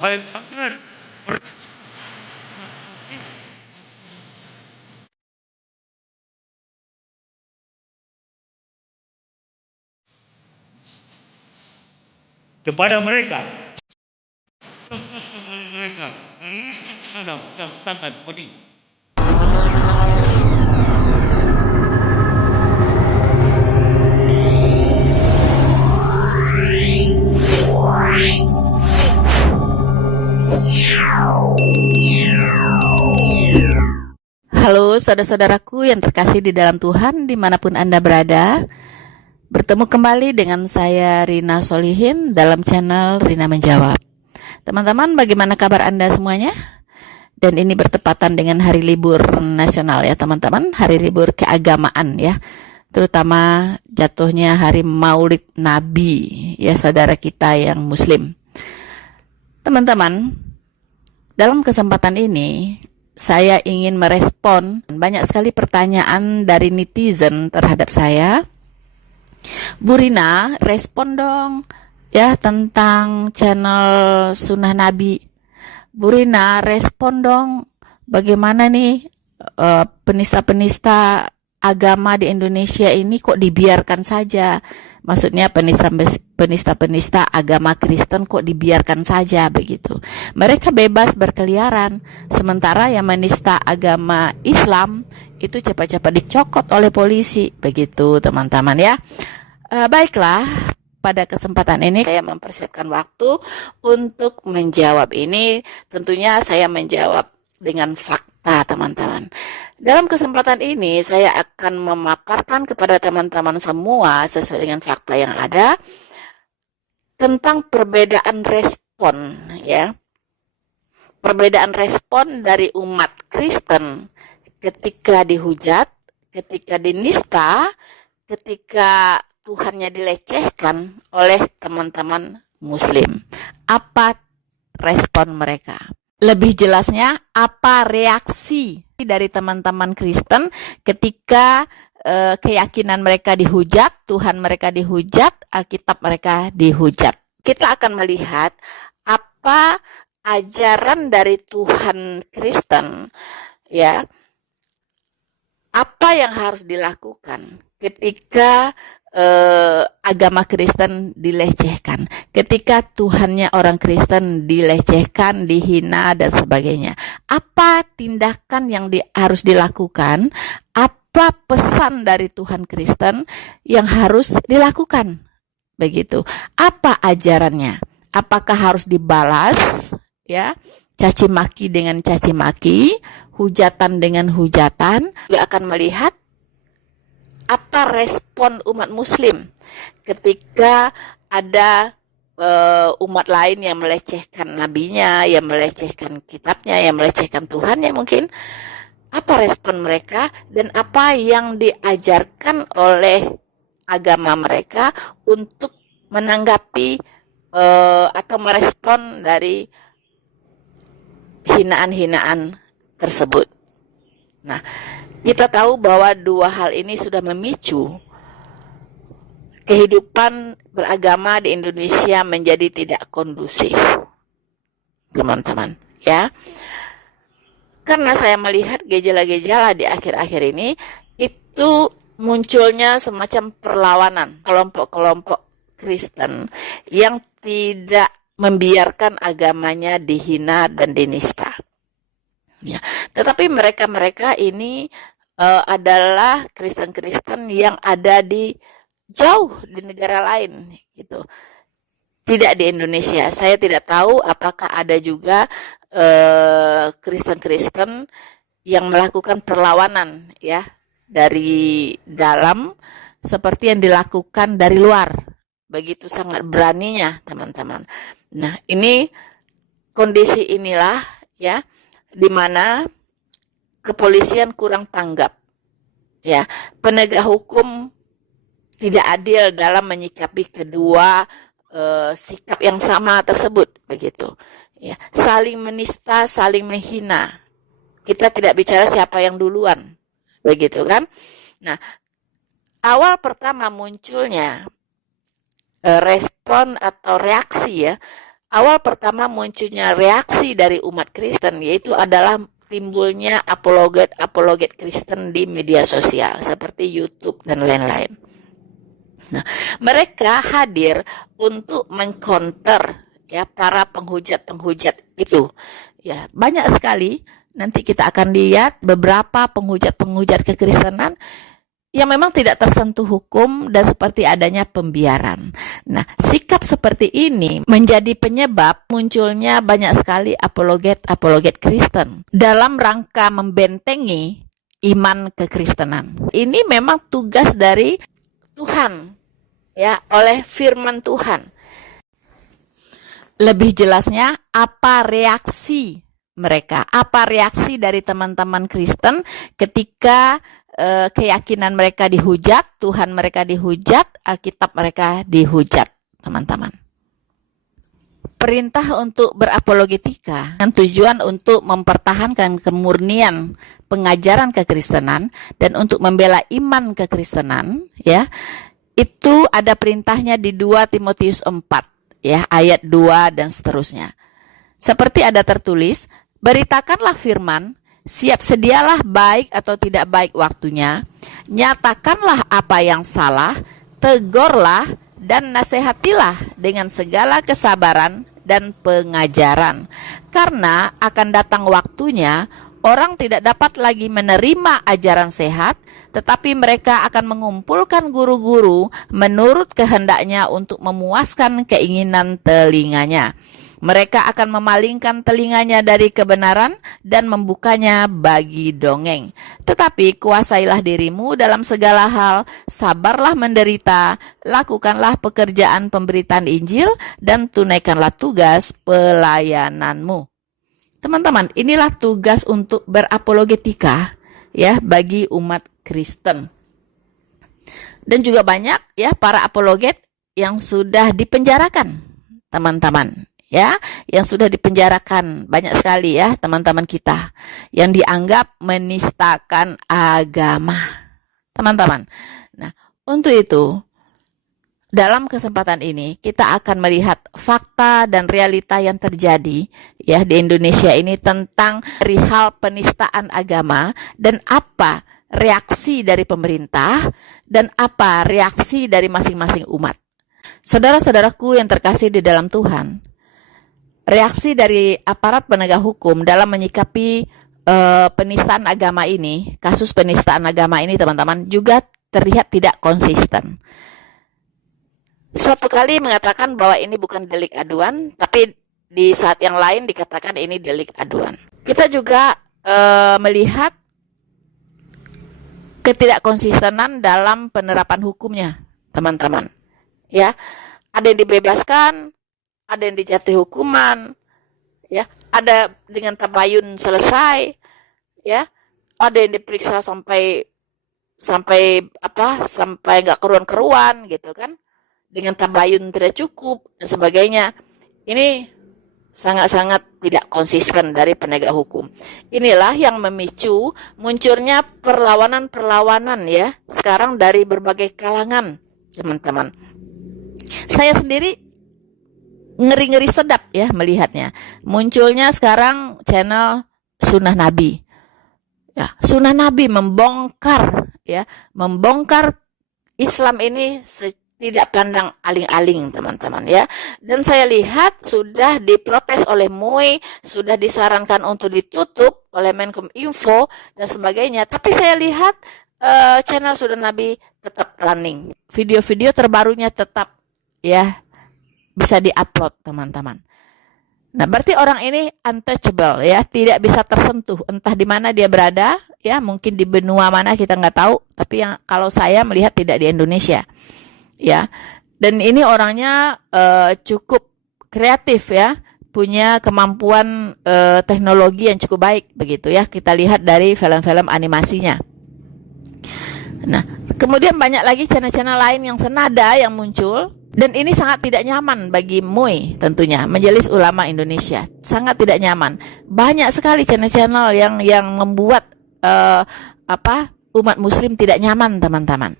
Baik banget. Kepada mereka sangat pedih. Halo saudara-saudaraku yang terkasih di dalam Tuhan dimanapun Anda berada. Bertemu kembali dengan saya Rina Solihin dalam channel Rina Menjawab. Teman-teman, bagaimana kabar Anda semuanya? Dan ini bertepatan dengan hari libur nasional ya teman-teman, hari libur keagamaan ya. Terutama jatuhnya hari Maulid Nabi ya saudara kita yang muslim. Teman-teman, dalam kesempatan ini saya ingin merespon banyak sekali pertanyaan dari netizen terhadap saya. Bu Rina, respon dong ya tentang channel Sunnah Nabi. Bu Rina, respon dong bagaimana nih penista-penista agama di Indonesia ini kok dibiarkan saja. Maksudnya penista-penista agama Kristen kok dibiarkan saja begitu. Mereka bebas berkeliaran, sementara yang menista agama Islam itu cepat-cepat dicokot oleh polisi begitu teman-teman ya. Baiklah, pada kesempatan ini saya mempersiapkan waktu untuk menjawab ini. Tentunya saya menjawab dengan fakta teman-teman. Dalam kesempatan ini saya akan memaparkan kepada teman-teman semua sesuai dengan fakta yang ada tentang perbedaan respon ya. Perbedaan respon dari umat Kristen ketika dihujat, ketika dinista, ketika Tuhannya dilecehkan oleh teman-teman muslim. Apa respon mereka? Lebih jelasnya, apa reaksi dari teman-teman Kristen ketika keyakinan mereka dihujat, Tuhan mereka dihujat, Alkitab mereka dihujat. Kita akan melihat apa ajaran dari Tuhan Kristen, ya, apa yang harus dilakukan ketika agama Kristen dilecehkan, ketika Tuhannya orang Kristen dilecehkan, dihina dan sebagainya. Apa tindakan yang harus dilakukan? Apa pesan dari Tuhan Kristen yang harus dilakukan? Begitu. Apa ajarannya? Apakah harus dibalas ya? Caci maki dengan caci maki, hujatan dengan hujatan? Juga akan melihat apa respon umat muslim ketika ada umat lain yang melecehkan nabinya, yang melecehkan kitabnya, yang melecehkan Tuhan ya mungkin. Apa respon mereka dan apa yang diajarkan oleh agama mereka untuk menanggapi atau merespon dari hinaan-hinaan tersebut. Nah, kita tahu bahwa dua hal ini sudah memicu kehidupan beragama di Indonesia menjadi tidak kondusif, teman-teman, ya. Karena saya melihat gejala-gejala di akhir-akhir ini itu munculnya semacam perlawanan kelompok-kelompok Kristen yang tidak membiarkan agamanya dihina dan dinista. Ya, tetapi mereka ini adalah Kristen-Kristen yang ada di jauh di negara lain gitu. Tidak di Indonesia. Saya tidak tahu apakah ada juga Kristen-Kristen yang melakukan perlawanan ya dari dalam seperti yang dilakukan dari luar. Begitu sangat beraninya, teman-teman. Nah, ini kondisi inilah ya di mana kepolisian kurang tanggap, ya, penegak hukum tidak adil dalam menyikapi kedua sikap yang sama tersebut, begitu, ya, saling menista, saling menghina. Kita tidak bicara siapa yang duluan, begitu kan? Nah, awal pertama munculnya respon atau reaksi ya awal pertama munculnya reaksi dari umat Kristen, yaitu adalah timbulnya apologet Kristen di media sosial seperti YouTube dan lain-lain. Nah, mereka hadir untuk mengcounter ya para penghujat itu. Ya, banyak sekali. Nanti kita akan lihat beberapa penghujat kekristenan yang memang tidak tersentuh hukum dan seperti adanya pembiaran. Nah, sikap seperti ini menjadi penyebab munculnya banyak sekali apologet Kristen dalam rangka membentengi iman kekristenan. Ini memang tugas dari Tuhan, ya, oleh firman Tuhan. Lebih jelasnya, apa reaksi mereka? Apa reaksi dari teman-teman Kristen ketika keyakinan mereka dihujat, Tuhan mereka dihujat, Alkitab mereka dihujat, teman-teman. Perintah untuk berapologetika dengan tujuan untuk mempertahankan kemurnian pengajaran kekristenan dan untuk membela iman kekristenan, ya. Itu ada perintahnya di 2 Timotius 4, ya, ayat 2 dan seterusnya. Seperti ada tertulis, beritakanlah firman, siap sedialah baik atau tidak baik waktunya, nyatakanlah apa yang salah, tegurlah dan nasihatilah dengan segala kesabaran dan pengajaran. Karena akan datang waktunya, orang tidak dapat lagi menerima ajaran sehat, tetapi mereka akan mengumpulkan guru-guru menurut kehendaknya untuk memuaskan keinginan telinganya. Mereka akan memalingkan telinganya dari kebenaran dan membukanya bagi dongeng. Tetapi kuasailah dirimu dalam segala hal, sabarlah menderita, lakukanlah pekerjaan pemberitaan Injil, dan tunaikanlah tugas pelayananmu. Teman-teman, inilah tugas untuk berapologetika, ya, bagi umat Kristen. Dan juga banyak, ya, para apologet yang sudah dipenjarakan, teman-teman. Ya, yang sudah dipenjarakan banyak sekali, ya, teman-teman kita yang dianggap menistakan agama, teman-teman. Nah, untuk itu dalam kesempatan ini kita akan melihat fakta dan realita yang terjadi, ya, di Indonesia ini tentang perihal penistaan agama dan apa reaksi dari pemerintah dan apa reaksi dari masing-masing umat. Saudara-saudaraku yang terkasih di dalam Tuhan, reaksi dari aparat penegak hukum dalam menyikapi penistaan agama ini, kasus penistaan agama ini, teman-teman, juga terlihat tidak konsisten. Satu kali mengatakan bahwa ini bukan delik aduan, tapi di saat yang lain dikatakan ini delik aduan. Kita juga melihat ketidakkonsistenan dalam penerapan hukumnya, teman-teman. Ya, ada yang dibebaskan, ada yang dijatuhi hukuman, ya, ada dengan tabayun selesai, ya, ada yang diperiksa sampai nggak keruan-keruan gitu kan, dengan tabayun tidak cukup dan sebagainya. Ini sangat-sangat tidak konsisten dari penegak hukum. Inilah yang memicu munculnya perlawanan, ya, sekarang dari berbagai kalangan, teman-teman. Saya sendiri ngeri-ngeri sedap, ya, melihatnya. Munculnya sekarang channel Sunnah Nabi. Ya, Sunnah Nabi membongkar Islam ini tidak pandang aling-aling, teman-teman, ya. Dan saya lihat sudah diprotes oleh MUI, sudah disarankan untuk ditutup oleh Menkominfo dan sebagainya. Tapi saya lihat channel Sunnah Nabi tetap running. Video-video terbarunya tetap, ya, bisa diupload, teman-teman. Nah, berarti orang ini untouchable, ya, tidak bisa tersentuh, entah di mana dia berada, ya, mungkin di benua mana kita nggak tahu, tapi yang kalau saya melihat tidak di Indonesia, ya. Dan ini orangnya cukup kreatif, ya, punya kemampuan teknologi yang cukup baik, begitu, ya. Kita lihat dari film-film animasinya. Nah, kemudian banyak lagi channel-channel lain yang senada yang muncul. Dan ini sangat tidak nyaman bagi MUI, tentunya, Majelis Ulama Indonesia. Sangat tidak nyaman. Banyak sekali channel-channel yang membuat umat muslim tidak nyaman, teman-teman.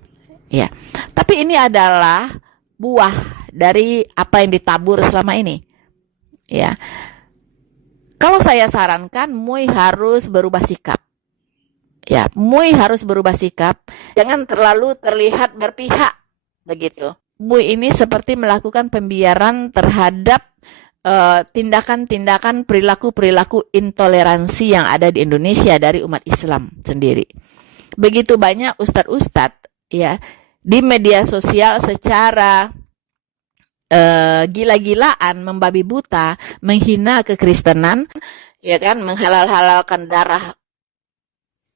Ya. Tapi ini adalah buah dari apa yang ditabur selama ini. ya. Kalau saya sarankan, MUI harus berubah sikap. Ya, MUI harus berubah sikap, jangan terlalu terlihat berpihak begitu. MUI ini seperti melakukan pembiaran terhadap tindakan-tindakan perilaku-perilaku intoleransi yang ada di Indonesia dari umat Islam sendiri. Begitu banyak ustadz-ustadz ya di media sosial secara gila-gilaan, membabi buta, menghina kekristenan, ya kan, menghalal-halalkan darah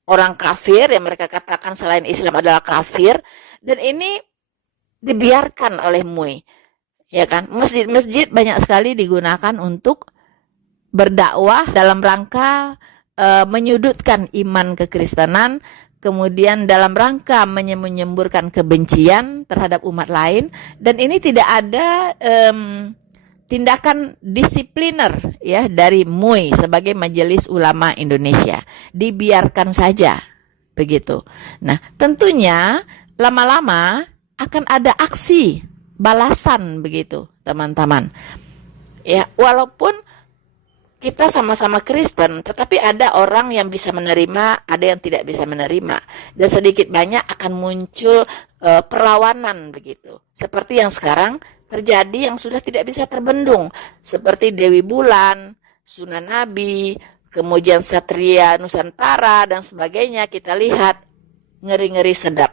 orang kafir yang mereka katakan selain Islam adalah kafir, dan ini dibiarkan oleh MUI. Ya kan, masjid-masjid banyak sekali digunakan untuk berdakwah dalam rangka menyudutkan iman kekristenan, kemudian dalam rangka menyemburkan kebencian terhadap umat lain, dan ini tidak ada tindakan disipliner ya dari MUI sebagai Majelis Ulama Indonesia. Dibiarkan saja begitu. Nah, tentunya lama-lama akan ada aksi balasan begitu, teman-teman. Ya, walaupun kita sama-sama Kristen, tetapi ada orang yang bisa menerima, ada yang tidak bisa menerima, dan sedikit banyak akan muncul perlawanan begitu. Seperti yang sekarang terjadi yang sudah tidak bisa terbendung, seperti Dewi Bulan, Sunan Nabi, kemudian Satria Nusantara dan sebagainya. Kita lihat ngeri-ngeri sedap.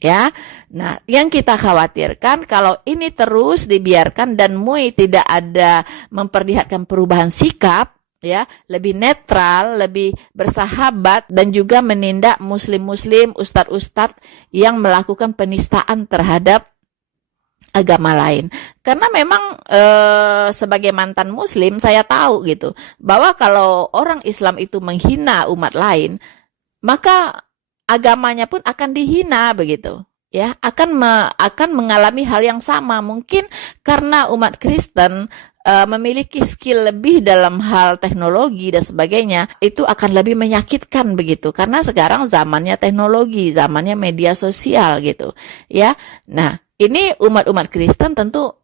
Ya, nah yang kita khawatirkan kalau ini terus dibiarkan dan MUI tidak ada memperlihatkan perubahan sikap, ya, lebih netral, lebih bersahabat, dan juga menindak muslim-muslim, ustadz-ustadz yang melakukan penistaan terhadap agama lain. Karena memang sebagai mantan muslim saya tahu gitu bahwa kalau orang Islam itu menghina umat lain, maka agamanya pun akan dihina begitu, ya, akan mengalami hal yang sama. Mungkin karena umat Kristen memiliki skill lebih dalam hal teknologi dan sebagainya, itu akan lebih menyakitkan begitu, karena sekarang zamannya teknologi, zamannya media sosial gitu, ya. Nah, ini umat-umat Kristen tentu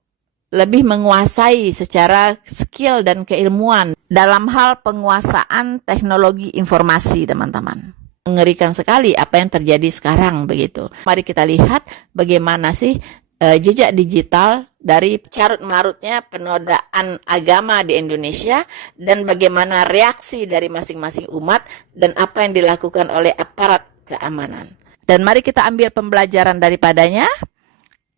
lebih menguasai secara skill dan keilmuan dalam hal penguasaan teknologi informasi, teman-teman. Mengerikan sekali apa yang terjadi sekarang begitu. Mari kita lihat bagaimana sih jejak digital dari carut-marutnya penodaan agama di Indonesia, dan bagaimana reaksi dari masing-masing umat dan apa yang dilakukan oleh aparat keamanan. Dan mari kita ambil pembelajaran daripadanya.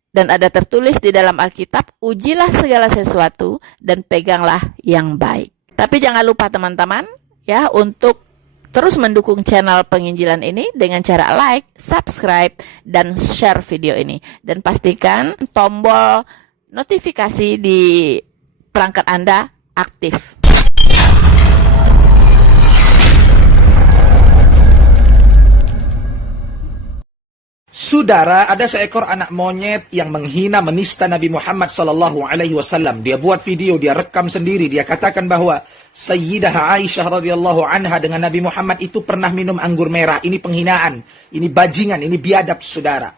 Dan ada tertulis di dalam Alkitab, ujilah segala sesuatu dan peganglah yang baik. Tapi jangan lupa teman-teman ya untuk terus mendukung channel penginjilan ini dengan cara like, subscribe, dan share video ini. Dan pastikan tombol notifikasi di perangkat Anda aktif. Saudara, ada seekor anak monyet yang menghina, menista Nabi Muhammad SAW. Dia buat video, dia rekam sendiri. Dia katakan bahwa Sayyidah Aisyah radhiyallahu anha dengan Nabi Muhammad itu pernah minum anggur merah. Ini penghinaan, ini bajingan, ini biadab, saudara.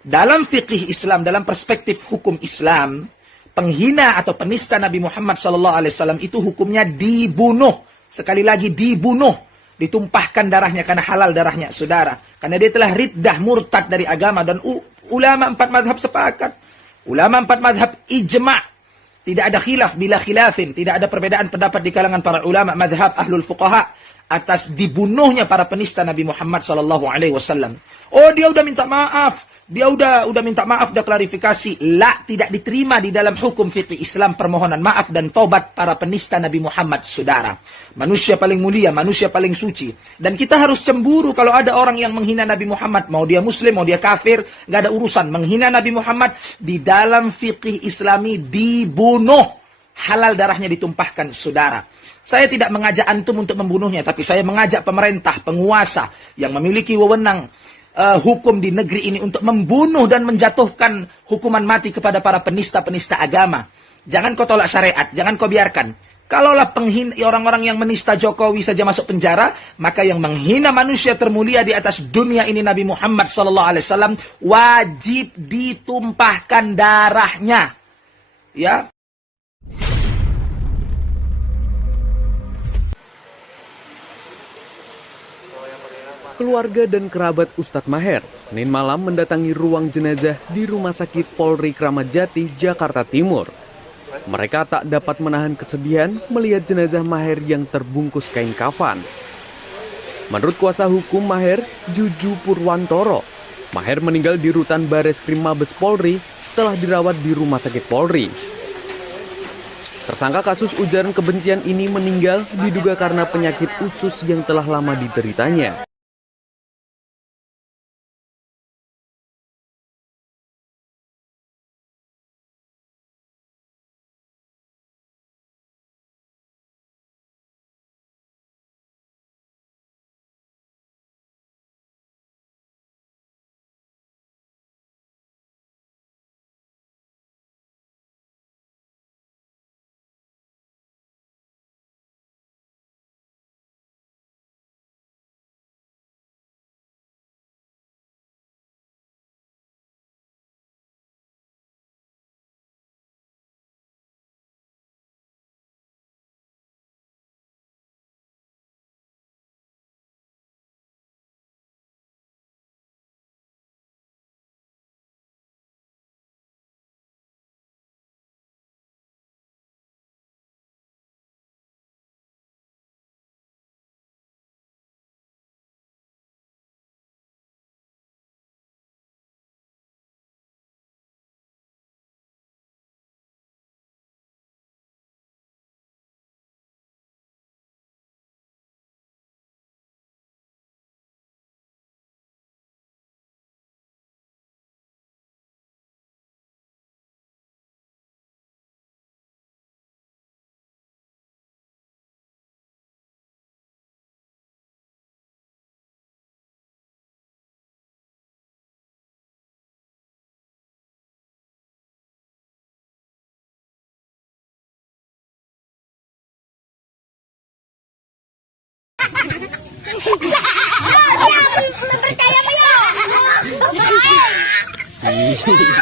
Dalam fikih Islam, dalam perspektif hukum Islam, penghina atau penista Nabi Muhammad SAW itu hukumnya dibunuh. Sekali lagi dibunuh. Ditumpahkan darahnya karena halal darahnya, saudara. Karena dia telah riddah, murtad dari agama. Dan ulama 4 madhab sepakat. Ulama 4 madhab ijma'. Tidak ada khilaf bila khilafin. Tidak ada perbedaan pendapat di kalangan para ulama madhab ahlul fuqaha atas dibunuhnya para penista Nabi Muhammad SAW. Oh, dia udah minta maaf. Dia udah minta maaf, udah klarifikasi. La, tidak diterima di dalam hukum fikih Islam permohonan maaf dan tobat para penista Nabi Muhammad, saudara. Manusia paling mulia, manusia paling suci. Dan kita harus cemburu kalau ada orang yang menghina Nabi Muhammad. Mau dia muslim, mau dia kafir, gak ada urusan. Menghina Nabi Muhammad di dalam fikih Islami dibunuh. Halal darahnya ditumpahkan, saudara. Saya tidak mengajak antum untuk membunuhnya, tapi saya mengajak pemerintah, penguasa yang memiliki wewenang hukum di negeri ini untuk membunuh dan menjatuhkan hukuman mati kepada para penista-penista agama. Jangan kau tolak syariat, jangan kau biarkan. Kalaulah orang-orang yang menista Jokowi saja masuk penjara, maka yang menghina manusia termulia di atas dunia ini Nabi Muhammad SAW wajib ditumpahkan darahnya. Ya. Keluarga dan kerabat Ustadz Maher Senin malam mendatangi ruang jenazah di Rumah Sakit Polri Kramat Jati, Jakarta Timur. Mereka tak dapat menahan kesedihan melihat jenazah Maher yang terbungkus kain kafan. Menurut kuasa hukum Maher, Juju Purwantoro, Maher meninggal di rutan Bareskrim Mabes Polri setelah dirawat di Rumah Sakit Polri. Tersangka kasus ujaran kebencian ini meninggal diduga karena penyakit usus yang telah lama dideritanya. Serius.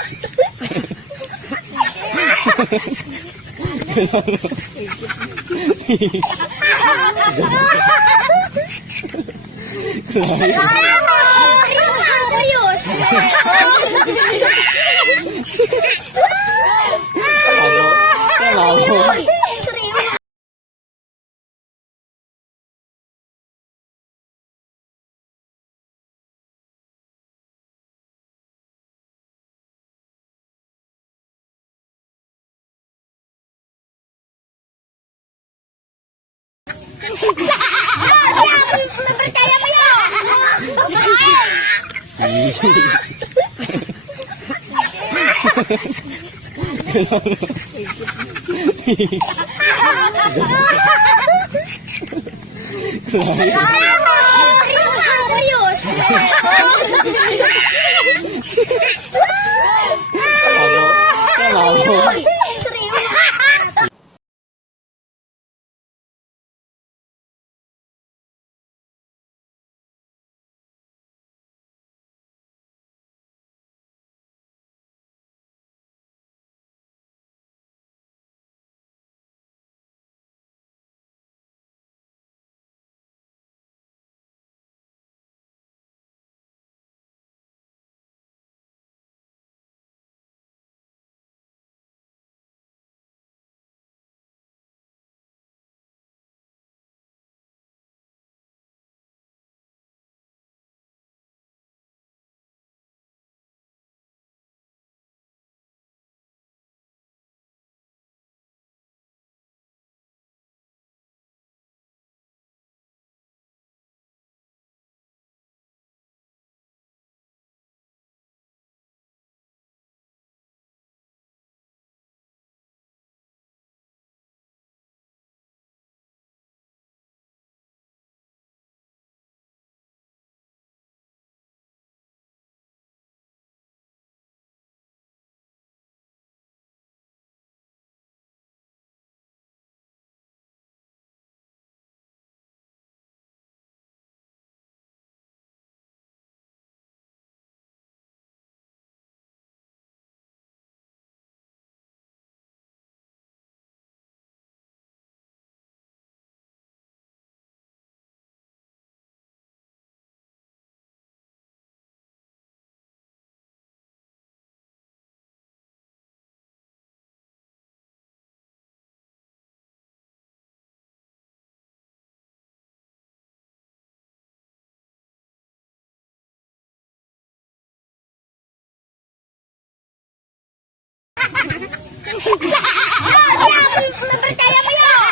Percaya mo yun.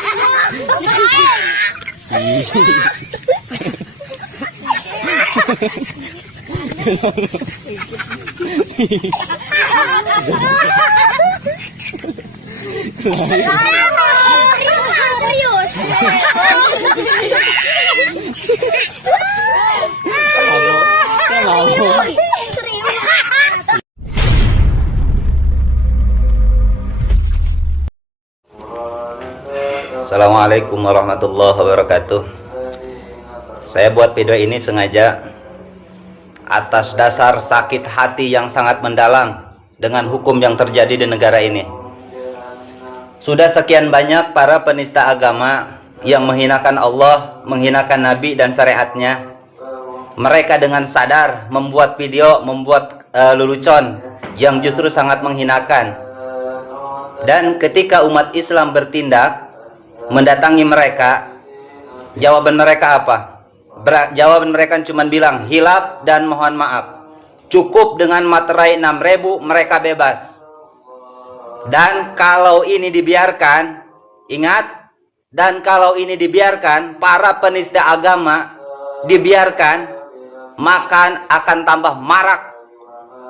Serius. Assalamualaikum warahmatullahi wabarakatuh. Saya buat video ini sengaja atas dasar sakit hati yang sangat mendalam dengan hukum yang terjadi di negara ini. Sudah sekian banyak para penista agama yang menghinakan Allah, menghinakan Nabi dan syariatnya. Mereka dengan sadar membuat video, membuat lelucon yang justru sangat menghinakan. Dan ketika umat Islam bertindak mendatangi mereka, jawaban mereka apa? Jawaban mereka cuma bilang hilaf dan mohon maaf. Cukup dengan materai 6.000 mereka bebas. Dan kalau ini dibiarkan, ingat, dan kalau ini dibiarkan, para penista agama dibiarkan, maka akan tambah marak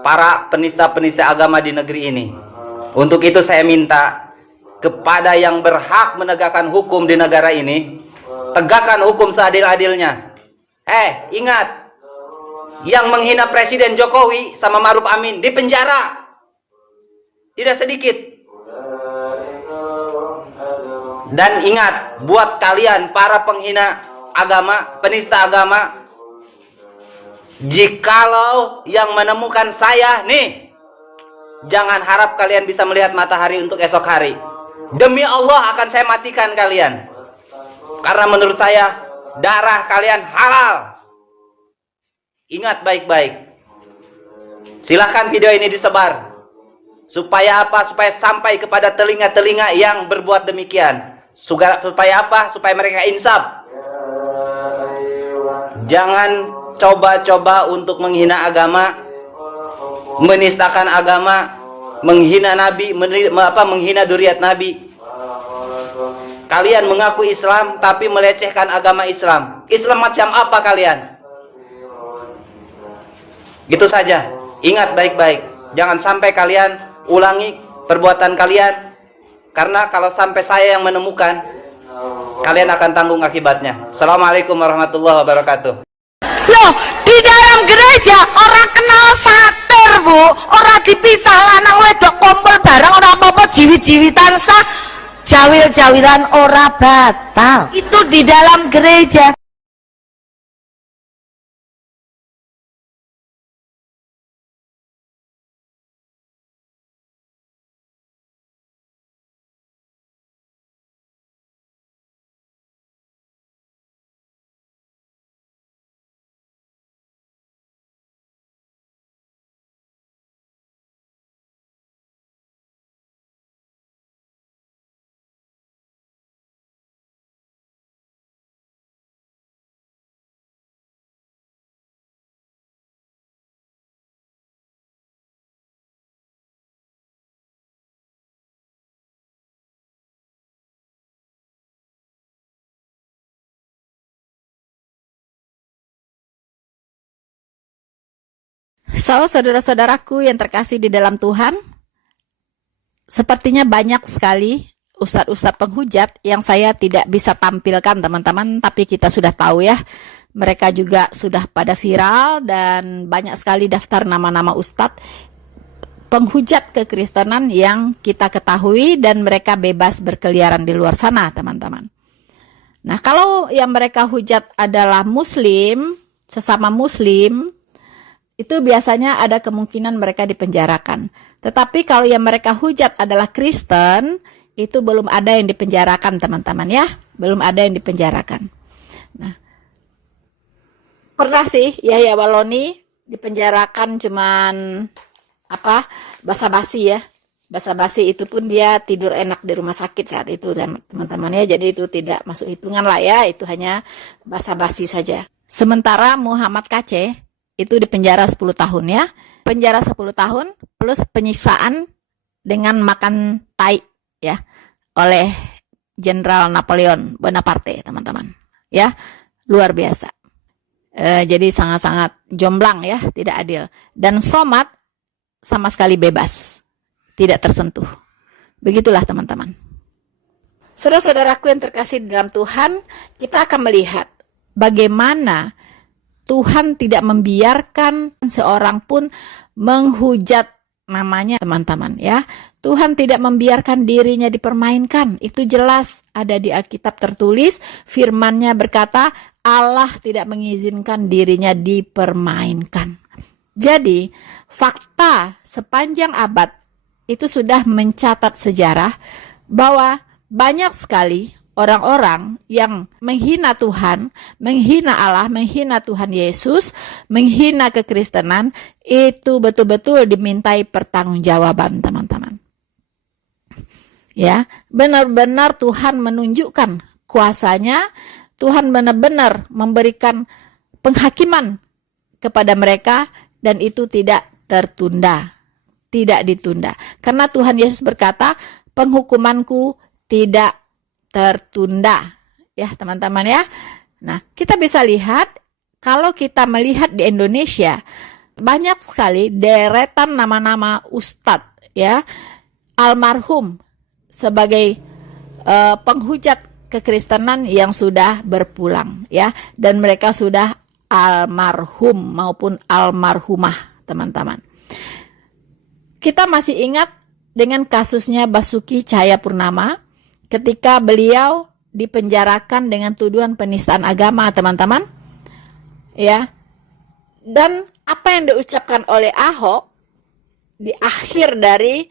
para penista-penista agama di negeri ini. Untuk itu saya minta kepada yang berhak menegakkan hukum di negara ini, tegakkan hukum seadil-adilnya. Ingat, yang menghina Presiden Jokowi sama Maruf Amin dipenjara. Tidak sedikit. Dan ingat, buat kalian para penghina agama, penista agama, jikalau yang menemukan saya nih, jangan harap kalian bisa melihat matahari untuk esok hari. Demi Allah akan saya matikan kalian. Karena menurut saya darah kalian halal. Ingat baik-baik. Silahkan video ini disebar. Supaya apa? Supaya sampai kepada telinga-telinga yang berbuat demikian. Supaya apa? Supaya mereka insaf. Jangan coba-coba untuk menghina agama, menistakan agama, menghina Nabi, menghina dzurriyyat Nabi. Kalian mengaku Islam tapi melecehkan agama Islam. Islam macam apa kalian? Gitu saja. Ingat baik-baik. Jangan sampai kalian ulangi perbuatan kalian. Karena kalau sampai saya yang menemukan, kalian akan tanggung akibatnya. Assalamualaikum warahmatullahi wabarakatuh. Loh, di dalam gereja orang kenal satir, Bu. Orang dipisah lanang wedok kumpul bareng, orang apa-apa jiwit-jiwitan sah, jawil-jawilan ora batal. Itu di dalam gereja. So, saudara-saudaraku yang terkasih di dalam Tuhan, sepertinya banyak sekali ustadz-ustadz penghujat yang saya tidak bisa tampilkan, teman-teman, tapi kita sudah tahu ya, mereka juga sudah pada viral dan banyak sekali daftar nama-nama ustadz penghujat kekristenan yang kita ketahui dan mereka bebas berkeliaran di luar sana, teman-teman. Nah, kalau yang mereka hujat adalah muslim, sesama muslim, itu biasanya ada kemungkinan mereka dipenjarakan. Tetapi kalau yang mereka hujat adalah Kristen, itu belum ada yang dipenjarakan, teman-teman ya. Belum ada yang dipenjarakan. Nah, pernah sih Yahya Waloni dipenjarakan cuman basa-basi ya. Basa-basi itu pun dia tidur enak di rumah sakit saat itu, teman-teman ya. Jadi itu tidak masuk hitungan lah ya, itu hanya basa-basi saja. Sementara Muhammad KC itu dipenjara 10 tahun ya. Penjara 10 tahun plus penyiksaan dengan makan tai ya oleh Jenderal Napoleon Bonaparte, teman-teman. Ya, luar biasa. Jadi sangat-sangat jomblang ya, tidak adil. Dan Somad sama sekali bebas, tidak tersentuh. Begitulah teman-teman. Saudara-saudaraku yang terkasih dalam Tuhan, kita akan melihat bagaimana Tuhan tidak membiarkan seorang pun menghujat namanya, teman-teman ya. Tuhan tidak membiarkan dirinya dipermainkan. Itu jelas ada di Alkitab tertulis, firman-Nya berkata Allah tidak mengizinkan dirinya dipermainkan. Jadi, fakta sepanjang abad itu sudah mencatat sejarah bahwa banyak sekali orang-orang yang menghina Tuhan, menghina Allah, menghina Tuhan Yesus, menghina kekristenan, itu betul-betul dimintai pertanggungjawaban, teman-teman. Ya, benar-benar Tuhan menunjukkan kuasanya, Tuhan benar-benar memberikan penghakiman kepada mereka dan itu tidak tertunda, tidak ditunda. Karena Tuhan Yesus berkata, penghukumanku tidak tertunda, ya teman-teman ya. Nah, kita bisa lihat kalau kita melihat di Indonesia banyak sekali deretan nama-nama ustadz ya, almarhum sebagai penghujat kekristenan yang sudah berpulang ya, dan mereka sudah almarhum maupun almarhumah, teman-teman. Kita masih ingat dengan kasusnya Basuki Cahayapurnama ketika beliau dipenjarakan dengan tuduhan penistaan agama, teman-teman. Ya. Dan apa yang diucapkan oleh Ahok di akhir dari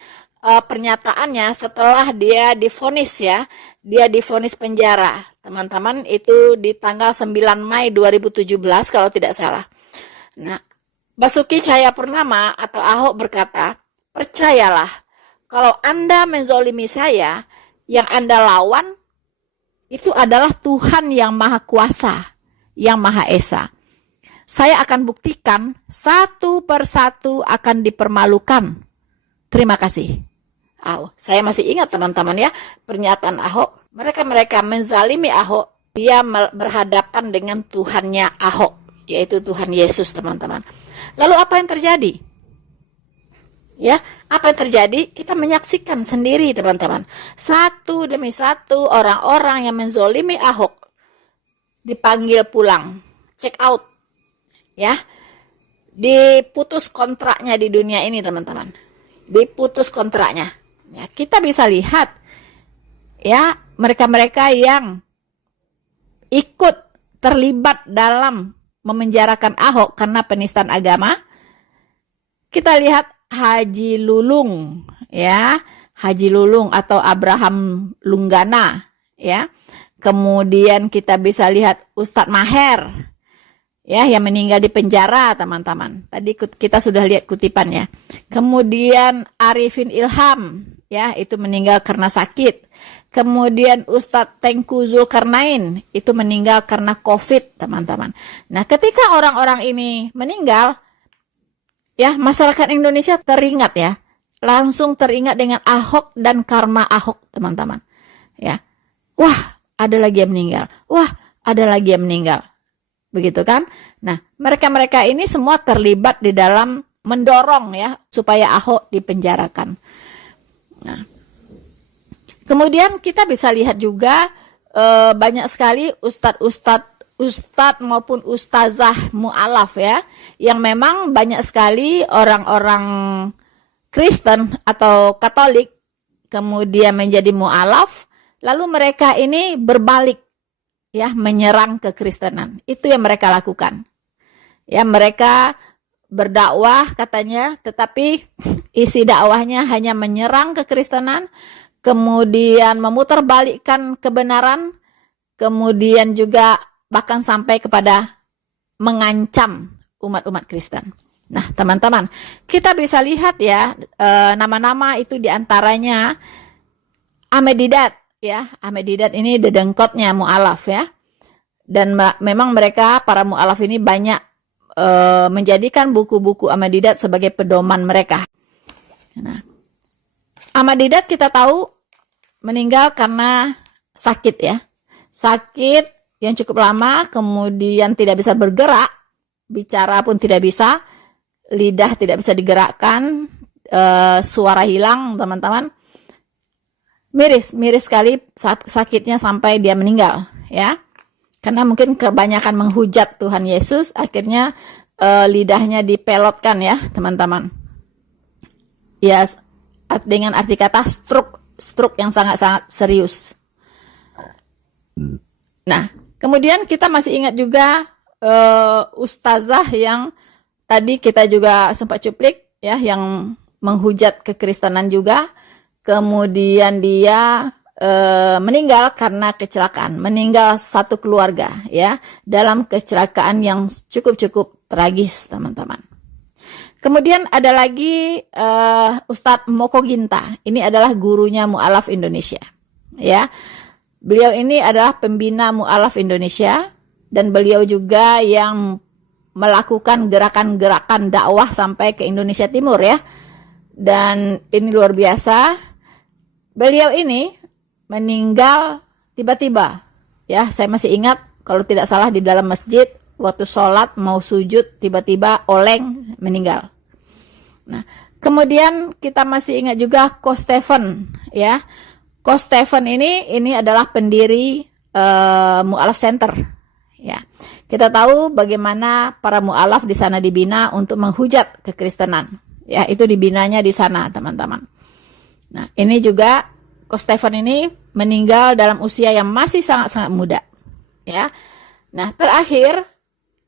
pernyataannya setelah dia divonis ya, dia divonis penjara. Teman-teman, itu di tanggal 9 Mei 2017 kalau tidak salah. Nah, Basuki Cahayapurnama atau Ahok berkata, "Percayalah, kalau Anda menzolimi saya, yang Anda lawan itu adalah Tuhan yang Maha Kuasa, yang Maha Esa. Saya akan buktikan satu persatu akan dipermalukan. Terima kasih." Saya masih ingat teman-teman ya, pernyataan Ahok. Mereka menzalimi Ahok, dia berhadapan dengan Tuhannya Ahok, yaitu Tuhan Yesus, teman-teman. Lalu apa yang terjadi? Ya, apa yang terjadi? Kita menyaksikan sendiri, teman-teman. Satu demi satu orang-orang yang menzolimi Ahok dipanggil pulang, check out, ya, diputus kontraknya di dunia ini, teman-teman. Diputus kontraknya. Ya, kita bisa lihat, ya, mereka-mereka yang ikut terlibat dalam memenjarakan Ahok karena penistaan agama. Kita lihat Haji Lulung, ya, Haji Lulung atau Abraham Lunggana, ya. Kemudian kita bisa lihat Ustadz Maher, ya, yang meninggal di penjara, teman-teman. Tadi kita sudah lihat kutipannya. Kemudian Arifin Ilham, ya, itu meninggal karena sakit. Kemudian Ustadz Tengku Zulkarnain itu meninggal karena COVID, teman-teman. Nah, ketika orang-orang ini meninggal, ya, masyarakat Indonesia teringat ya, langsung teringat dengan Ahok dan karma Ahok, teman-teman. Ya, wah, ada lagi yang meninggal. Wah, ada lagi yang meninggal. Begitu kan? Nah, mereka-mereka ini semua terlibat di dalam mendorong ya supaya Ahok dipenjarakan. Nah, kemudian kita bisa lihat juga banyak sekali ustadz maupun ustazah mu'alaf ya, yang memang banyak sekali orang-orang Kristen atau Katolik kemudian menjadi mu'alaf, lalu mereka ini berbalik ya, menyerang kekristenan. Itu yang mereka lakukan. Ya, mereka berdakwah katanya, tetapi isi dakwahnya hanya menyerang kekristenan, kemudian memutarbalikkan kebenaran, kemudian juga bahkan sampai kepada mengancam umat-umat Kristen. Nah, teman-teman, kita bisa lihat ya, nama-nama itu diantaranya Ahmed Didat, ya. Ahmed Didat ini dedengkotnya mu'alaf ya. Dan memang mereka, para mu'alaf ini banyak menjadikan buku-buku Ahmed Didat sebagai pedoman mereka. Nah, Ahmad Didat kita tahu meninggal karena sakit ya. Sakit yang cukup lama, kemudian tidak bisa bergerak, bicara pun tidak bisa, lidah tidak bisa digerakkan, suara hilang, teman-teman. Miris sekali sakitnya sampai dia meninggal ya. Karena mungkin kebanyakan menghujat Tuhan Yesus, akhirnya lidahnya dipelotkan ya, teman-teman. Ya, dengan arti kata stroke yang sangat-sangat serius. Nah, kemudian kita masih ingat juga ustazah yang tadi kita juga sempat cuplik ya, yang menghujat kekristenan juga. Kemudian dia meninggal karena kecelakaan, meninggal satu keluarga ya, dalam kecelakaan yang cukup tragis, teman-teman. Kemudian ada lagi Ustadz Moko Ginta. Ini adalah gurunya Mu'alaf Indonesia ya. Beliau ini adalah pembina Mu'alaf Indonesia, dan beliau juga yang melakukan gerakan-gerakan dakwah sampai ke Indonesia Timur ya. Dan ini luar biasa. Beliau ini meninggal tiba-tiba ya. Saya masih ingat, kalau tidak salah di dalam masjid, waktu sholat mau sujud, tiba-tiba oleng meninggal. Nah, kemudian kita masih ingat juga Ko Stephen ya. Ko Stephen ini adalah pendiri Mu'alaf Center ya. Kita tahu bagaimana para mu'alaf di sana dibina untuk menghujat kekristenan ya, itu dibinanya di sana, teman-teman. Nah, ini juga Ko Stephen ini meninggal dalam usia yang masih sangat-sangat muda ya. Nah, terakhir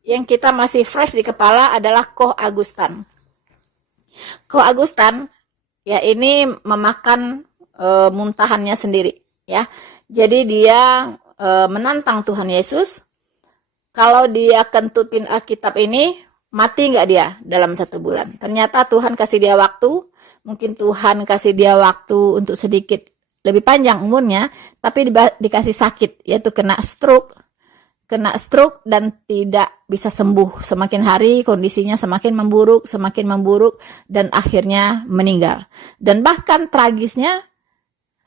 yang kita masih fresh di kepala adalah Ko Agustan. Ko Agustan ya, ini memakan muntahannya sendiri ya. Jadi dia menantang Tuhan Yesus, kalau dia kentutin Alkitab ini, mati nggak dia dalam 1 bulan. Ternyata Tuhan kasih dia waktu, mungkin Tuhan kasih dia waktu untuk sedikit lebih panjang umurnya, tapi dikasih sakit, yaitu kena stroke dan tidak bisa sembuh. Semakin hari kondisinya semakin memburuk, dan akhirnya meninggal. Dan bahkan tragisnya,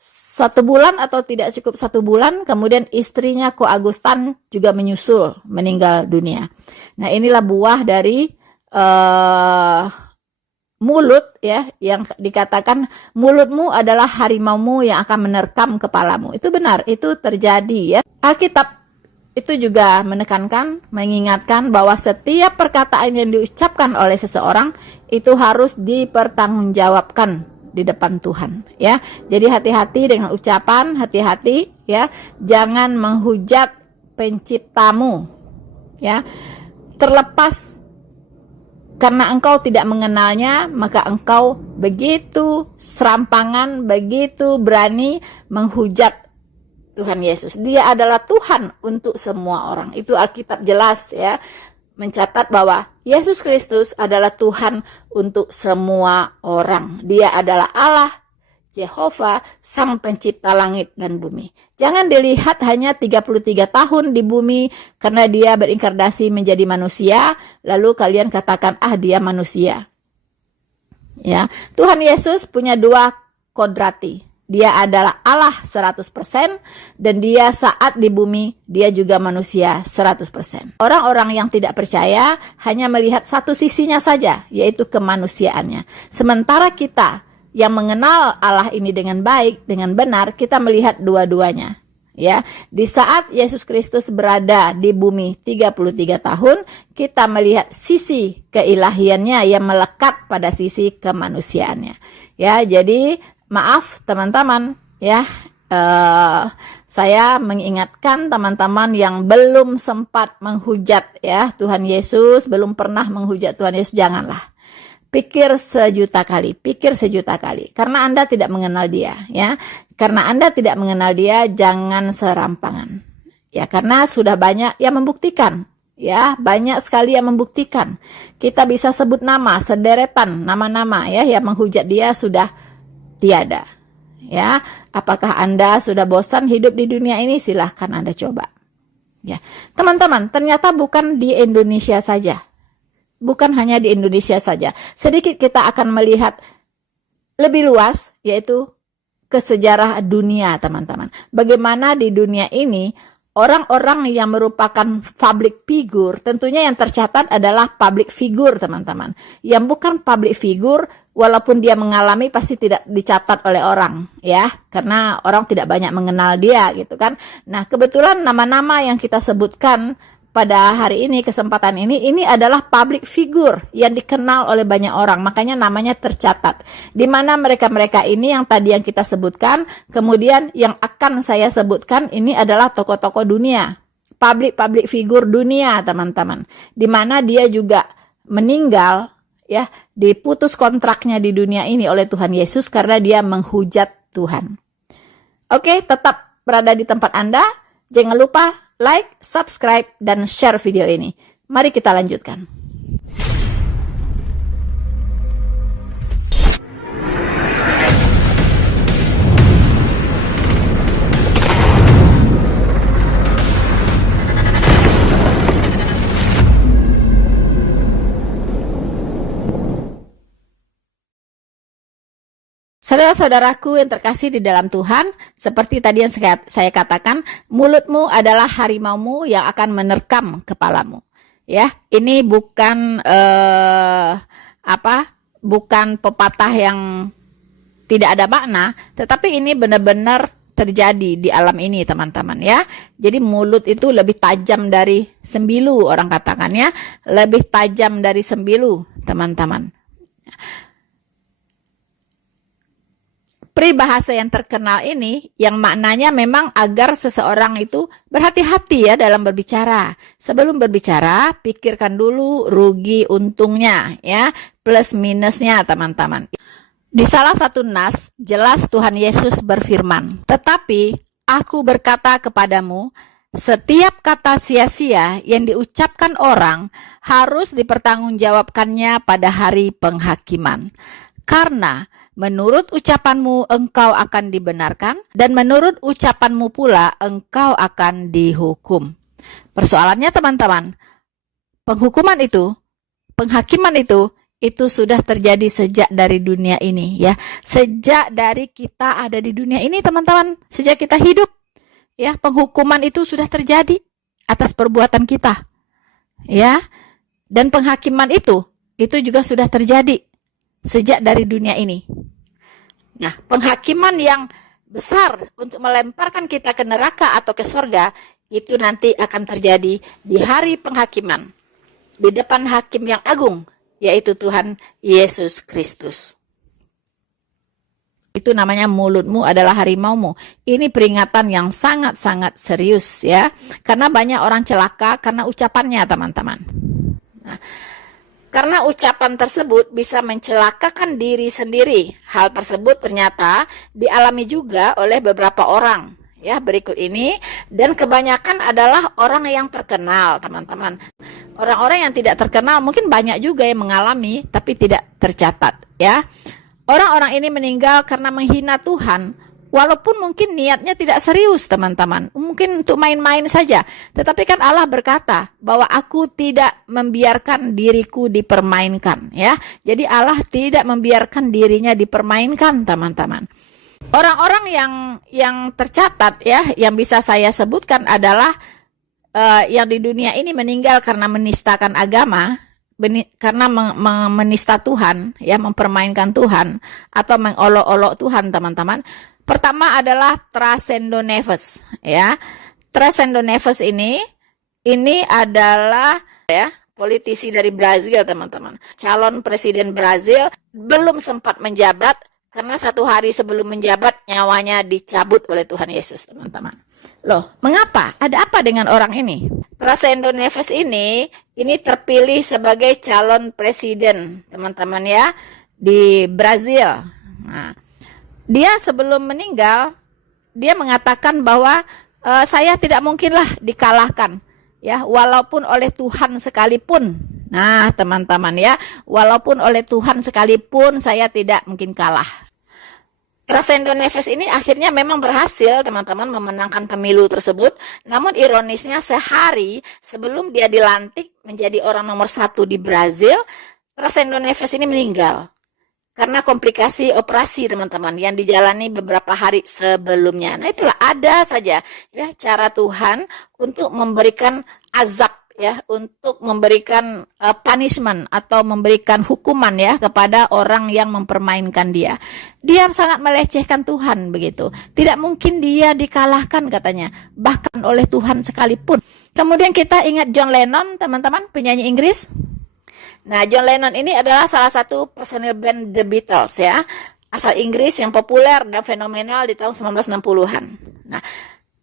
1 bulan atau tidak cukup 1 bulan, kemudian istrinya Ko Agustan juga menyusul meninggal dunia. Nah, inilah buah dari mulut ya, yang dikatakan mulutmu adalah harimaumu yang akan menerkam kepalamu. Itu benar, itu terjadi ya. Alkitab itu juga menekankan, mengingatkan bahwa setiap perkataan yang diucapkan oleh seseorang itu harus dipertanggungjawabkan di depan Tuhan ya. Jadi hati-hati dengan ucapan, hati-hati ya, jangan menghujat penciptamu ya. Terlepas karena engkau tidak mengenalnya, maka engkau begitu serampangan, begitu berani menghujat Tuhan Yesus. Dia adalah Tuhan untuk semua orang. Itu Alkitab jelas ya, mencatat bahwa Yesus Kristus adalah Tuhan untuk semua orang. Dia adalah Allah, Jehovah, Sang Pencipta langit dan bumi. Jangan dilihat hanya 33 tahun di bumi karena dia berinkarnasi menjadi manusia, lalu kalian katakan, dia manusia. Ya, Tuhan Yesus punya 2 kodrati. Dia adalah Allah 100%, dan dia saat di bumi, dia juga manusia 100%. Orang-orang yang tidak percaya hanya melihat satu sisinya saja, yaitu kemanusiaannya. Sementara kita yang mengenal Allah ini dengan baik, dengan benar, kita melihat dua-duanya. Ya, di saat Yesus Kristus berada di bumi 33 tahun, kita melihat sisi keilahiannya yang melekat pada sisi kemanusiaannya. Ya, jadi maaf teman-teman ya, saya mengingatkan teman-teman yang belum sempat menghujat ya Tuhan Yesus, belum pernah menghujat Tuhan Yesus, janganlah. Pikir sejuta kali, karena Anda tidak mengenal dia ya. Karena Anda tidak mengenal dia, jangan serampangan. Ya, karena sudah banyak yang membuktikan. Ya, banyak sekali yang membuktikan. Kita bisa sebut nama, sederetan nama-nama ya yang menghujat dia sudah tiada. Ya, apakah Anda sudah bosan hidup di dunia ini? Silahkan Anda coba. Ya, teman-teman, ternyata bukan di Indonesia saja. Bukan hanya di Indonesia saja. Sedikit kita akan melihat lebih luas, yaitu ke sejarah dunia, teman-teman. Bagaimana di dunia ini orang-orang yang merupakan public figure, tentunya yang tercatat adalah public figure, teman-teman. Yang bukan public figure, walaupun dia mengalami pasti tidak dicatat oleh orang, ya, karena orang tidak banyak mengenal dia, gitu kan. Nah, kebetulan nama-nama yang kita sebutkan pada hari ini, kesempatan ini adalah public figure yang dikenal oleh banyak orang, makanya namanya tercatat. Di mana mereka-mereka ini yang tadi yang kita sebutkan, kemudian yang akan saya sebutkan ini adalah tokoh-tokoh dunia, public figure dunia, teman-teman. Di mana dia juga meninggal, ya, diputus kontraknya di dunia ini oleh Tuhan Yesus karena dia menghujat Tuhan. Oke, tetap berada di tempat Anda. Jangan lupa like, subscribe, dan share video ini. Mari kita lanjutkan. Saudara-saudaraku yang terkasih di dalam Tuhan, seperti tadi yang saya katakan, mulutmu adalah harimaumu yang akan menerkam kepalamu. Ya, ini bukan bukan pepatah yang tidak ada makna, tetapi ini benar-benar terjadi di alam ini, teman-teman, ya. Jadi mulut itu lebih tajam dari sembilu, orang katakan, ya, lebih tajam dari sembilu, teman-teman. Peribahasa yang terkenal ini yang maknanya memang agar seseorang itu berhati-hati ya dalam berbicara. Sebelum berbicara, pikirkan dulu rugi untungnya, ya, plus minusnya, teman-teman. Di salah satu nas, jelas Tuhan Yesus berfirman, "Tetapi aku berkata kepadamu, setiap kata sia-sia yang diucapkan orang harus dipertanggungjawabkannya pada hari penghakiman. Karena menurut ucapanmu engkau akan dibenarkan, dan menurut ucapanmu pula engkau akan dihukum." Persoalannya, teman-teman, penghakiman itu sudah terjadi sejak dari dunia ini, ya. Sejak dari kita ada di dunia ini, teman-teman, sejak kita hidup, ya, penghukuman itu sudah terjadi atas perbuatan kita, ya. Dan penghakiman itu juga sudah terjadi sejak dari dunia ini. Nah, penghakiman yang besar untuk melemparkan kita ke neraka atau ke sorga, itu nanti akan terjadi di hari penghakiman, di depan hakim yang agung, yaitu Tuhan Yesus Kristus. Itu namanya mulutmu adalah harimaumu. Ini peringatan yang sangat-sangat serius, ya. Karena banyak orang celaka karena ucapannya, teman-teman. Nah, karena ucapan tersebut bisa mencelakakan diri sendiri. Hal tersebut ternyata dialami juga oleh beberapa orang. Ya, berikut ini, dan kebanyakan adalah orang yang terkenal, teman-teman. Orang-orang yang tidak terkenal mungkin banyak juga yang mengalami tapi tidak tercatat, ya. Orang-orang ini meninggal karena menghina Tuhan. Walaupun mungkin niatnya tidak serius, teman-teman. Mungkin untuk main-main saja. Tetapi kan Allah berkata bahwa aku tidak membiarkan diriku dipermainkan, ya. Jadi Allah tidak membiarkan dirinya dipermainkan, teman-teman. Orang-orang yang tercatat, ya, yang bisa saya sebutkan adalah yang di dunia ini meninggal karena menistakan agama, karena menista Tuhan, ya, mempermainkan Tuhan atau mengolok-olok Tuhan, teman-teman. Pertama adalah Trasendo Neves, ya. Trasendo Neves ini adalah, ya, politisi dari Brazil, teman-teman. Calon presiden Brazil, belum sempat menjabat karena 1 hari sebelum menjabat nyawanya dicabut oleh Tuhan Yesus, teman-teman. Loh, mengapa? Ada apa dengan orang ini? Trasendo Neves ini terpilih sebagai calon presiden, teman-teman, ya, di Brazil. Nah, dia sebelum meninggal, dia mengatakan bahwa saya tidak mungkinlah dikalahkan, ya, walaupun oleh Tuhan sekalipun. Nah, teman-teman, ya, walaupun oleh Tuhan sekalipun saya tidak mungkin kalah. Trasendo Neves ini akhirnya memang berhasil, teman-teman, memenangkan pemilu tersebut. Namun ironisnya sehari sebelum dia dilantik menjadi orang nomor 1 di Brazil, Trasendo Neves ini meninggal. karena komplikasi operasi teman-teman yang dijalani beberapa hari sebelumnya. Nah, itulah ada saja ya cara Tuhan untuk memberikan azab ya, untuk memberikan punishment atau memberikan hukuman ya kepada orang yang mempermainkan dia. Dia sangat melecehkan Tuhan begitu. Tidak mungkin dia dikalahkan katanya, bahkan oleh Tuhan sekalipun. Kemudian kita ingat John Lennon, teman-teman, penyanyi Inggris. Nah, John Lennon ini adalah salah satu personil band The Beatles ya, asal Inggris yang populer dan fenomenal di tahun 1960-an. Nah,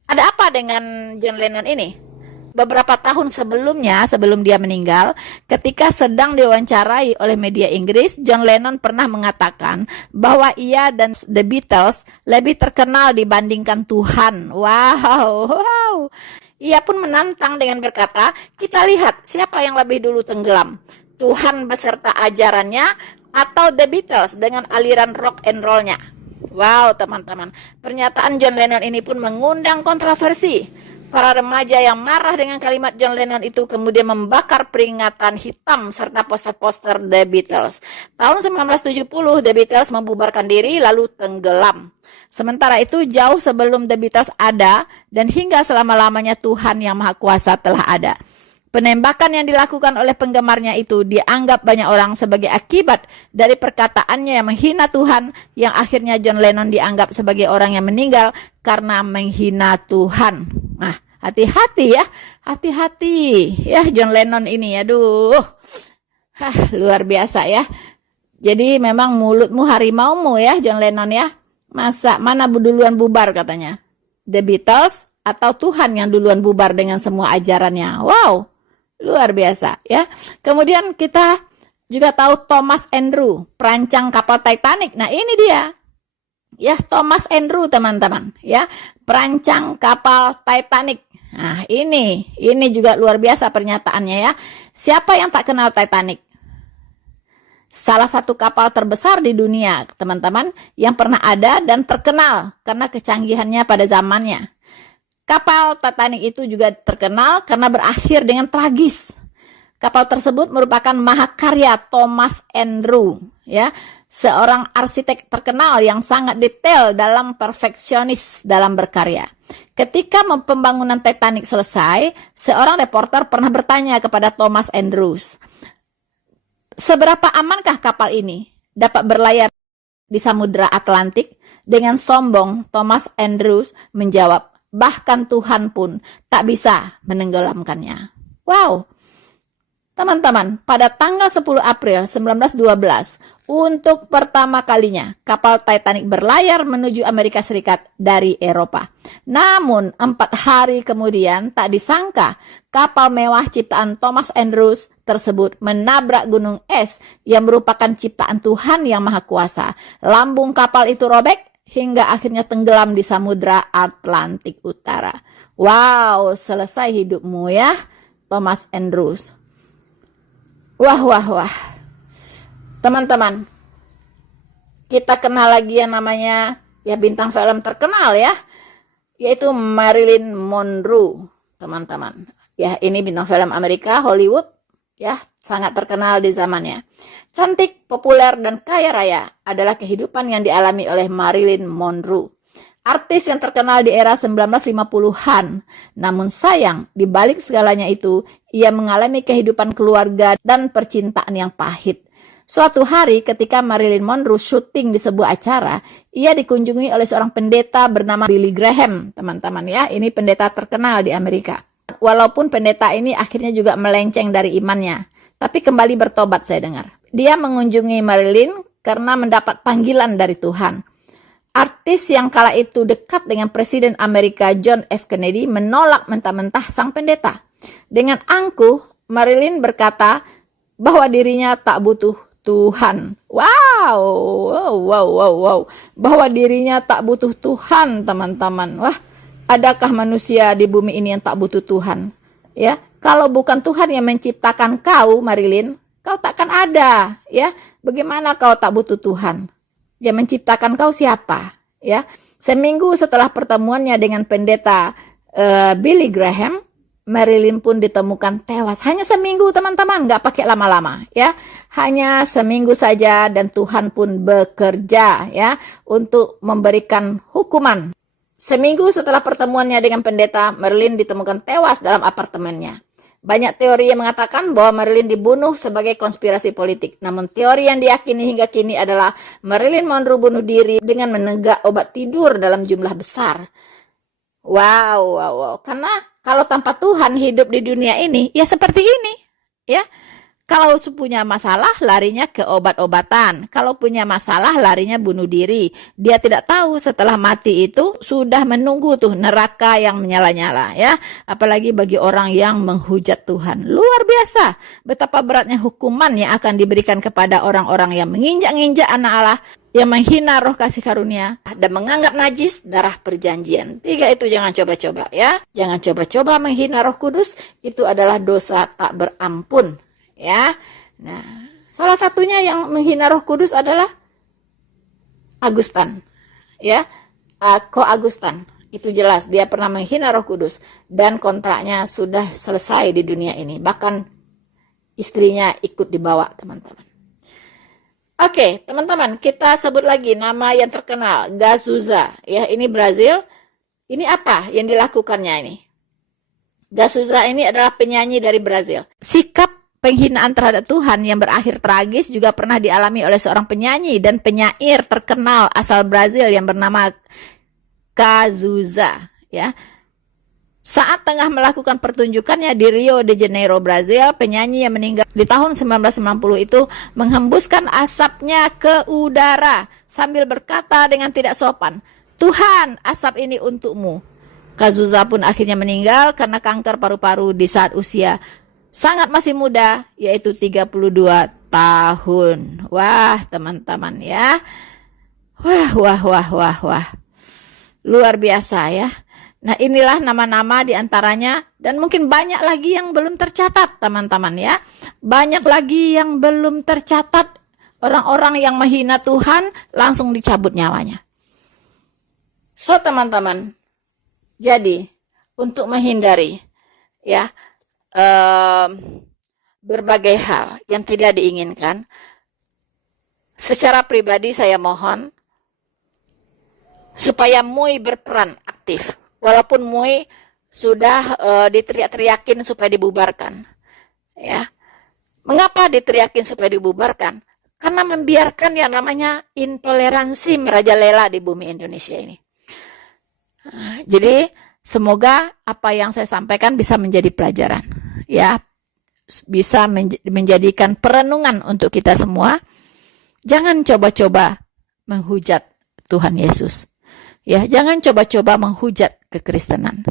ada apa dengan John Lennon ini? Beberapa tahun sebelumnya, sebelum dia meninggal, ketika sedang diwawancarai oleh media Inggris, John Lennon pernah mengatakan bahwa ia dan The Beatles lebih terkenal dibandingkan Tuhan. Wow. Ia pun menantang dengan berkata, kita lihat siapa yang lebih dulu tenggelam, Tuhan beserta ajarannya atau The Beatles dengan aliran rock and roll-nya. Wow, teman-teman. Pernyataan John Lennon ini pun mengundang kontroversi. Para remaja yang marah dengan kalimat John Lennon itu kemudian membakar peringatan hitam serta poster-poster The Beatles. Tahun 1970, The Beatles membubarkan diri lalu tenggelam. Sementara itu jauh sebelum The Beatles ada dan hingga selama-lamanya Tuhan yang Maha Kuasa telah ada. Penembakan yang dilakukan oleh penggemarnya itu dianggap banyak orang sebagai akibat dari perkataannya yang menghina Tuhan, yang akhirnya John Lennon dianggap sebagai orang yang meninggal karena menghina Tuhan. Nah, hati-hati ya, hati-hati ya John Lennon ini, aduh, luar biasa ya. Jadi memang mulutmu harimaumu ya John Lennon ya. Masa mana duluan bubar katanya, The Beatles atau Tuhan yang duluan bubar dengan semua ajarannya? Wow, luar biasa ya. Kemudian kita juga tahu Thomas Andrew, perancang kapal Titanic. Nah, ini dia. Ya, Thomas Andrew teman-teman, ya, perancang kapal Titanic. Nah, ini juga luar biasa pernyataannya ya. Siapa yang tak kenal Titanic? Salah satu kapal terbesar di dunia, teman-teman, yang pernah ada dan terkenal karena kecanggihannya pada zamannya. Kapal Titanic itu juga terkenal karena berakhir dengan tragis. Kapal tersebut merupakan mahakarya Thomas Andrew, ya, seorang arsitek terkenal yang sangat detail dalam perfeksionis dalam berkarya. Ketika pembangunan Titanic selesai, seorang reporter pernah bertanya kepada Thomas Andrews, seberapa amankah kapal ini dapat berlayar di Samudra Atlantik? Dengan sombong, Thomas Andrews menjawab, bahkan Tuhan pun tak bisa menenggelamkannya. Wow. Teman-teman, pada tanggal 10 April 1912, untuk pertama kalinya kapal Titanic berlayar menuju Amerika Serikat dari Eropa. Namun, 4 hari kemudian tak disangka kapal mewah ciptaan Thomas Andrews tersebut menabrak gunung es yang merupakan ciptaan Tuhan yang Maha Kuasa. Lambung kapal itu robek hingga akhirnya tenggelam di Samudra Atlantik Utara. Wow, selesai hidupmu ya, Thomas Andrews. Wah. Teman-teman, kita kenal lagi yang namanya ya bintang film terkenal ya, yaitu Marilyn Monroe, teman-teman. Ya, ini bintang film Amerika, Hollywood, ya, sangat terkenal di zamannya. Cantik, populer, dan kaya raya adalah kehidupan yang dialami oleh Marilyn Monroe. Artis yang terkenal di era 1950-an. Namun sayang, di balik segalanya itu, ia mengalami kehidupan keluarga dan percintaan yang pahit. Suatu hari ketika Marilyn Monroe syuting di sebuah acara, ia dikunjungi oleh seorang pendeta bernama Billy Graham, teman-teman ya. Ini pendeta terkenal di Amerika. Walaupun pendeta ini akhirnya juga melenceng dari imannya, tapi kembali bertobat saya dengar. Dia mengunjungi Marilyn karena mendapat panggilan dari Tuhan. Artis yang kala itu dekat dengan Presiden Amerika John F. Kennedy menolak mentah-mentah sang pendeta. Dengan angkuh, Marilyn berkata bahwa dirinya tak butuh Tuhan. Wow. Bahwa dirinya tak butuh Tuhan, teman-teman. Wah, adakah manusia di bumi ini yang tak butuh Tuhan? Ya, kalau bukan Tuhan yang menciptakan kau, Marilyn, kau takkan ada. Ya, bagaimana kau tak butuh Tuhan? Dia menciptakan kau siapa? Ya, seminggu setelah pertemuannya dengan pendeta Billy Graham, Marilyn pun ditemukan tewas. Hanya seminggu teman-teman, nggak pakai lama-lama ya. Hanya seminggu saja dan Tuhan pun bekerja ya untuk memberikan hukuman. Seminggu setelah pertemuannya dengan pendeta, Marilyn ditemukan tewas dalam apartemennya. Banyak teori yang mengatakan bahwa Marilyn dibunuh sebagai konspirasi politik. Namun teori yang diyakini hingga kini adalah Marilyn Monroe bunuh diri dengan menenggak obat tidur dalam jumlah besar. Wow. Karena kalau tanpa Tuhan hidup di dunia ini, ya seperti ini. Ya, kalau punya masalah, larinya ke obat-obatan. Kalau punya masalah, larinya bunuh diri. Dia tidak tahu setelah mati itu sudah menunggu tuh neraka yang menyala-nyala. Ya, apalagi bagi orang yang menghujat Tuhan. Luar biasa betapa beratnya hukuman yang akan diberikan kepada orang-orang yang menginjak-injak anak Allah, yang menghina roh kasih karunia dan menganggap najis darah perjanjian. 3 itu jangan coba-coba ya. Jangan coba-coba menghina Roh Kudus, itu adalah dosa tak berampun ya. Nah, salah satunya yang menghina Roh Kudus adalah Agustan ya. Ko Agustan. Itu jelas dia pernah menghina Roh Kudus dan kontraknya sudah selesai di dunia ini. Bahkan istrinya ikut dibawa, teman-teman. Oke, teman-teman, kita sebut lagi nama yang terkenal, Gazuza. Ya, ini Brazil. Ini apa yang dilakukannya ini? Gazuza ini adalah penyanyi dari Brazil. Sikap penghinaan terhadap Tuhan yang berakhir tragis juga pernah dialami oleh seorang penyanyi dan penyair terkenal asal Brazil yang bernama Cazuza. Ya. Saat tengah melakukan pertunjukannya di Rio de Janeiro, Brazil, penyanyi yang meninggal di tahun 1990 itu menghembuskan asapnya ke udara sambil berkata dengan tidak sopan, "Tuhan, asap ini untukmu." Cazuza pun akhirnya meninggal karena kanker paru-paru di saat usia sangat masih muda, yaitu 32 tahun. Wah, teman-teman ya. Wah. Luar biasa ya. Nah, inilah nama-nama diantaranya dan mungkin banyak lagi yang belum tercatat, teman-teman ya. Banyak lagi yang belum tercatat orang-orang yang menghina Tuhan langsung dicabut nyawanya. So, teman-teman, jadi untuk menghindari ya berbagai hal yang tidak diinginkan, secara pribadi saya mohon supaya MUI berperan aktif. Walaupun MUI sudah diteriak-teriakin supaya dibubarkan. Ya. Mengapa diteriakin supaya dibubarkan? Karena membiarkan yang namanya intoleransi merajalela di bumi Indonesia ini. Jadi semoga apa yang saya sampaikan bisa menjadi pelajaran. Ya, bisa menjadikan perenungan untuk kita semua. Jangan coba-coba menghujat Tuhan Yesus. Ya, jangan coba-coba menghujat kekristenan.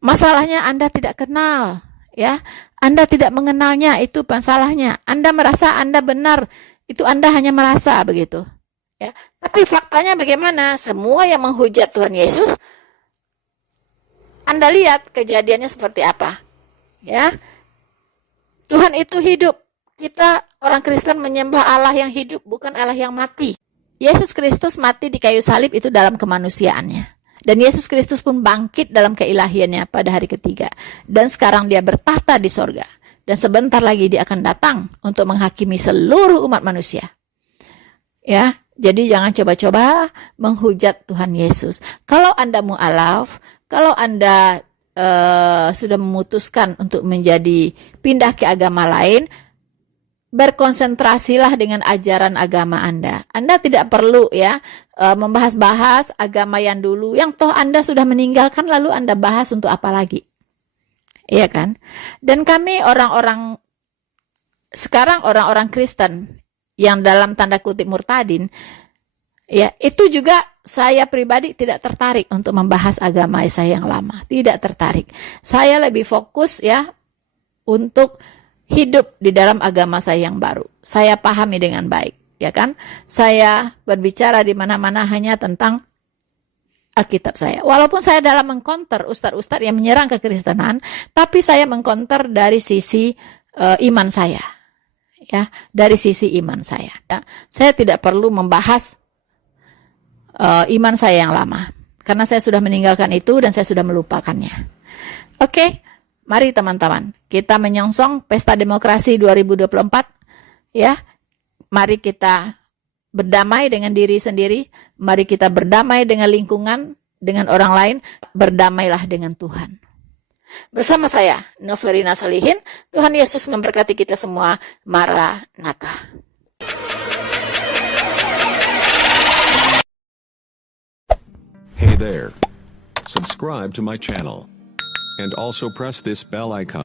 Masalahnya Anda tidak kenal, ya. Anda tidak mengenalnya, itu masalahnya. Anda merasa Anda benar, itu Anda hanya merasa begitu. Ya. Tapi faktanya bagaimana? Semua yang menghujat Tuhan Yesus, Anda lihat kejadiannya seperti apa. Ya. Tuhan itu hidup. Kita orang Kristen menyembah Allah yang hidup, bukan Allah yang mati. Yesus Kristus mati di kayu salib itu dalam kemanusiaannya. Dan Yesus Kristus pun bangkit dalam keilahiannya pada hari ketiga. Dan sekarang dia bertahta di sorga. Dan sebentar lagi dia akan datang untuk menghakimi seluruh umat manusia. Ya, jadi jangan coba-coba menghujat Tuhan Yesus. Kalau Anda mu'alaf, kalau Anda sudah memutuskan untuk menjadi pindah ke agama lain, berkonsentrasilah dengan ajaran agama Anda. Anda tidak perlu ya membahas-bahas agama yang dulu, yang toh Anda sudah meninggalkan lalu Anda bahas untuk apa lagi? Iya kan? Dan kami orang-orang sekarang orang-orang Kristen yang dalam tanda kutip murtadin, ya itu juga saya pribadi tidak tertarik untuk membahas agama saya yang lama, tidak tertarik. Saya lebih fokus ya untuk hidup di dalam agama saya yang baru. Saya pahami dengan baik, ya kan? Saya berbicara di mana-mana hanya tentang Alkitab saya. Walaupun saya dalam mengkonter ustadz-ustadz yang menyerang kekristenan, tapi saya mengkonter dari sisi iman saya. Ya, dari sisi iman saya. Ya. Saya tidak perlu membahas iman saya yang lama, karena saya sudah meninggalkan itu dan saya sudah melupakannya. Oke. Mari teman-teman, kita menyongsong pesta demokrasi 2024 ya. Mari kita berdamai dengan diri sendiri, mari kita berdamai dengan lingkungan, dengan orang lain, berdamailah dengan Tuhan. Bersama saya, Noverina Solihin, Tuhan Yesus memberkati kita semua. Maranatha. Hey there. Subscribe to my channel. And also press this bell icon.